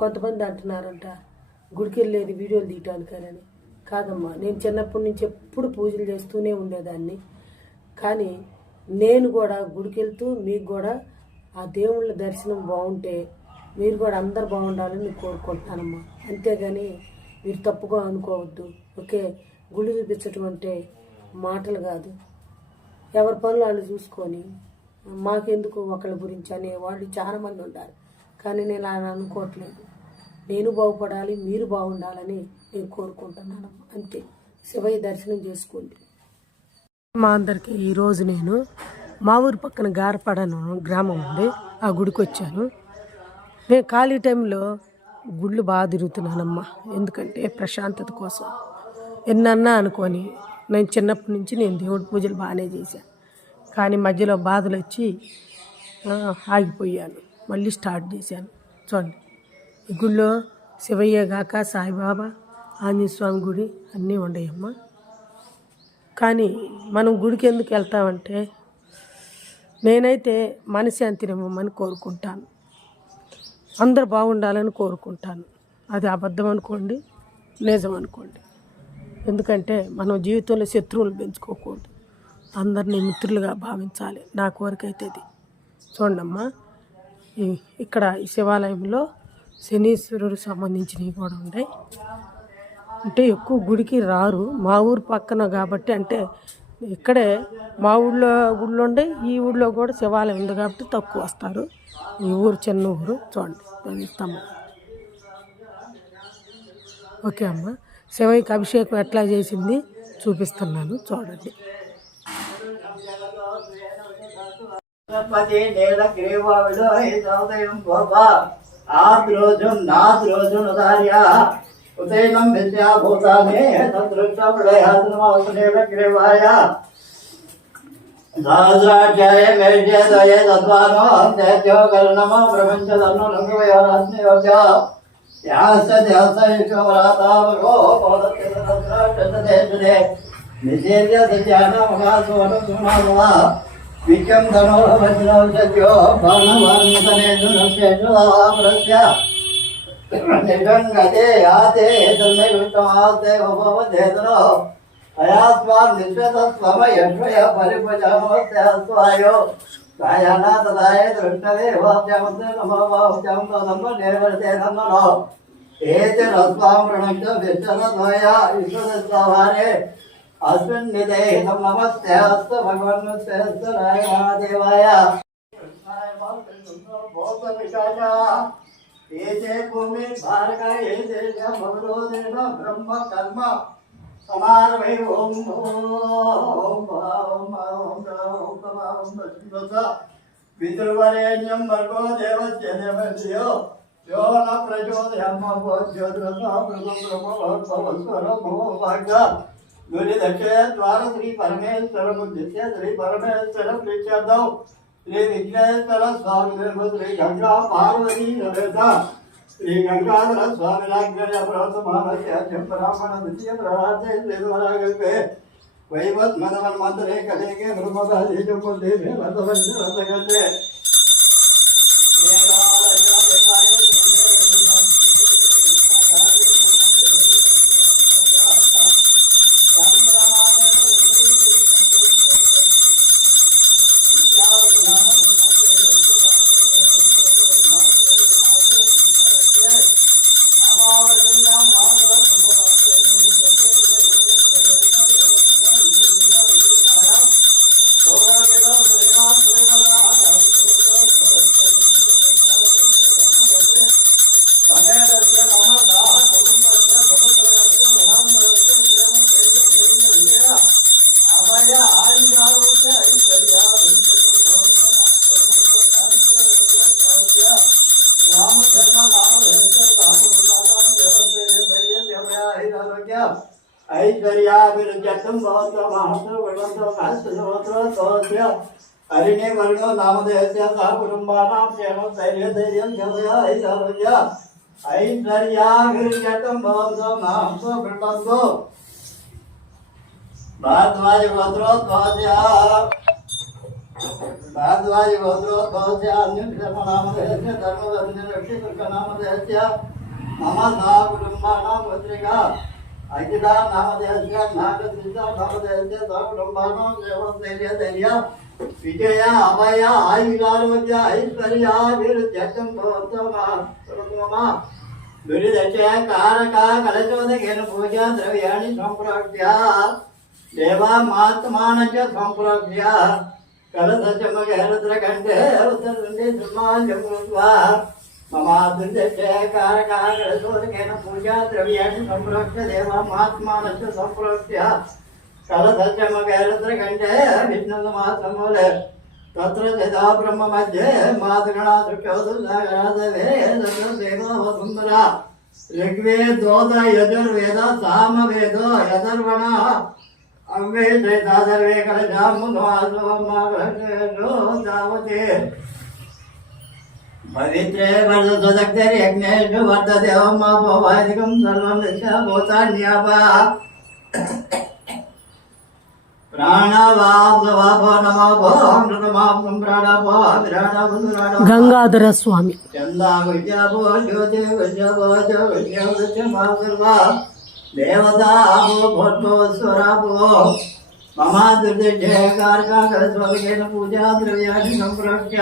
కొంతమంది అంటున్నారంట గుడికి వెళ్ళేది వీడియోలు తీయటానికని. కాదమ్మా, నేను చిన్నప్పటి నుంచి ఎప్పుడు పూజలు చేస్తూనే ఉండేదాన్ని. కానీ నేను కూడా గుడికి వెళ్తూ మీకు కూడా ఆ దేవుళ్ళ దర్శనం బాగుంటే మీరు కూడా అందరు బాగుండాలని నేను కోరుకుంటున్నానమ్మా. అంతేగాని మీరు తప్పుగా అనుకోవద్దు. ఓకే, గుళ్ళు చూపించటం అంటే మాటలు కాదు. ఎవరి పనులు వాళ్ళు చూసుకొని మాకెందుకు ఒకళ్ళ గురించి అనేవాళ్ళు చాలామంది ఉంటారు. కానీ నేను అలా అనుకోవట్లేదు. నేను బాగుపడాలి, మీరు బాగుండాలని నేను కోరుకుంటున్నాను. అంతే. శివయ్య దర్శనం చేసుకోండి. మా అందరికీ ఈరోజు నేను మా ఊరి పక్కన గారపాడను గ్రామం ఉంది, ఆ గుడికి వచ్చాను. నేను ఖాళీ టైంలో గుళ్ళు బాగా తిరుగుతున్నానమ్మా. ఎందుకంటే ప్రశాంతత కోసం. ఎన్నన్నా అనుకొని నేను చిన్నప్పటి నుంచి నేను దేవుడి పూజలు బాగానే చేశాను. కానీ మధ్యలో బాధలు వచ్చి ఆగిపోయాను. మళ్ళీ స్టార్ట్ చేశాను. చూడండి, ఈ గుళ్ళో శివయ్య గాక సాయిబాబా, ఆంజనేయ స్వామి గుడి అన్నీ ఉండేయమ్మా. కానీ మనం గుడికి ఎందుకు వెళ్తామంటే నేనైతే మనశ్శాంతినివ్వమని కోరుకుంటాను. అందరు బాగుండాలని కోరుకుంటాను. అది అబద్ధం అనుకోండి, నిజం అనుకోండి. ఎందుకంటే మనం జీవితంలో శత్రువులు పెంచుకోకూడదు, అందరినీ మిత్రులుగా భావించాలి. నా కోరికైతే ఇది. చూడమ్మా, ఇక్కడ ఈ శివాలయంలో శనీశ్వరుడికి సంబంధించినవి కూడా ఉన్నాయి. అంటే ఎక్కువ గుడికి రారు, మా ఊరు పక్కన కాబట్టి. అంటే ఇక్కడే మా ఊళ్ళో గుళ్ళు ఉండే, ఈ ఊళ్ళో కూడా శివాలయం ఉంది కాబట్టి తక్కువ వస్తారు. ఈ ఊరు చిన్న ఊరు. చూడండి, నేను ఇస్తాము. ఓకే అమ్మ, శివయ్యకి అభిషేకం ఎట్లా చేసింది చూపిస్తున్నాను, చూడండి. ఉదయం విద్యాభూతానే తదృష్టప్రళయాత్మగ్రీవాయ సహస్రాధ్యాయ మేధ్యదయ తద్వానో అంత్యో కర్ణమో ప్రపంచదన్ను రంగవయోరాత్మయోగ్య యాసద్యాసైశ్వరాతావరో పోదత్యదే నిజేర్య సత్యాన మహాసోను సునామ విక్యం ధనోర వజ్రో సత్యో బాణవాన్యతనేందు నస్యేంద్రదామరస్య నిజంగతే యాతే ధర్మయుక్తమాస్తే ఉపవదేతనో అయాస్వాన్ నిశ్వతస్వమ యశ్వయ పరిపజామోస్యాస్వాయో కాయానా తదాయ దృష్టవే వాప్యామస్తే నమో వాప్యాం తదమ్మ నిర్వర్తే నమో ఏతే రస్వాం ప్రణక్త విశ్వనద్వయ విశ్వదస్వారే అస్మిన్ నిదేహితం నమస్తే అస్తు భగవన్మస్తేస్తు రాయ మహాదేవాయ ఏతే భూమి భారక ఏతే భగవదేవ బ్రహ్మ కర్మ సమారమై ఓం పితృవరేణ్యం భర్గో దేవస్య దేవస్యో యో న ప్రచోదయామాగ గురి దక్షిణ ద్వార శ్రీ పరమేశ్వర బుద్ధిస్య శ్రీ పరమేశ్వర ప్రీత్యర్థం శ్రీ విఘ్నేశ్వర స్వామి శ్రీ గంగా పార్వతీ నవేత శ్రీ గంగాధర స్వామి నాగ్రయ బ్రాహ్మణ ద్వితీయ ప్రహార్తే శ్రీధరాగల్పే వైవత్ మదవన్మంతరే కలేకే బ్రహ్మదాదేజంపదే రథగంటే ఐశ్వర్యాభిరుజం భవతో మహతో భగవంతో మహస్య హరిణి వర్గో నామదేశ సహ కుటుంబానాం క్షేమ ధైర్య ధైర్యం జయ ఐశ్వర్య ఐశ్వర్యాభిరుజం భవతో మహతో భగవంతో భారద్వాజ గోత్రోద్వాజ भारद्वाज गोत्रोद्भवस्य अन्यक्षमनामधेयस्य धर्मवर्णलक्ष्मीकृष्णनामधेयस्य मम सा कुटुम्बानां पत्रिका अखिला नामधेयस्य नागसिद्धा नामधेयस्य सकुटुम्बानां सेवधैर्य विजय अभय आयुरारोग्य ऐश्वर्याभिवृद्ध्यर्थं भवन्तः दुरिदशय कारका कलशोदकेन पूजा द्रव्याणि सम्प्राप्य देवा महात्मानश्च सम्प्राप्य कलशचमगहरद्रकण्ठे उत्तरदण्डे धर्माञ्जं कृत्वा मम दुरिदशय कारका कलशोदकेन पूजा द्रव्याणि सम्प्राप्य देवा महात्मानश्च सम्प्राप्य कलशचमगहरद्रकण्ठे विष्णुसमासमूले तत्र यदा ब्रह्म मध्ये मातृगणा दृक्योदुल्लागरादवे देवो सुन्दरा ऋग्वेदोद यजुर्वेद सामवेदो यदर्वणः अव्वेदैता सर्वे कलशामुद्वासोमागो दावते पवित्रे वर्धसदक्तिर्यज्ञेषु वर्धते ओमापो वैदिकं सर्वं दशा भूतान्यापः గంగాధర స్వామి దేవతా మమ దుర్జయ పూజా ద్రవ్యాన్ని సంప్రోక్ష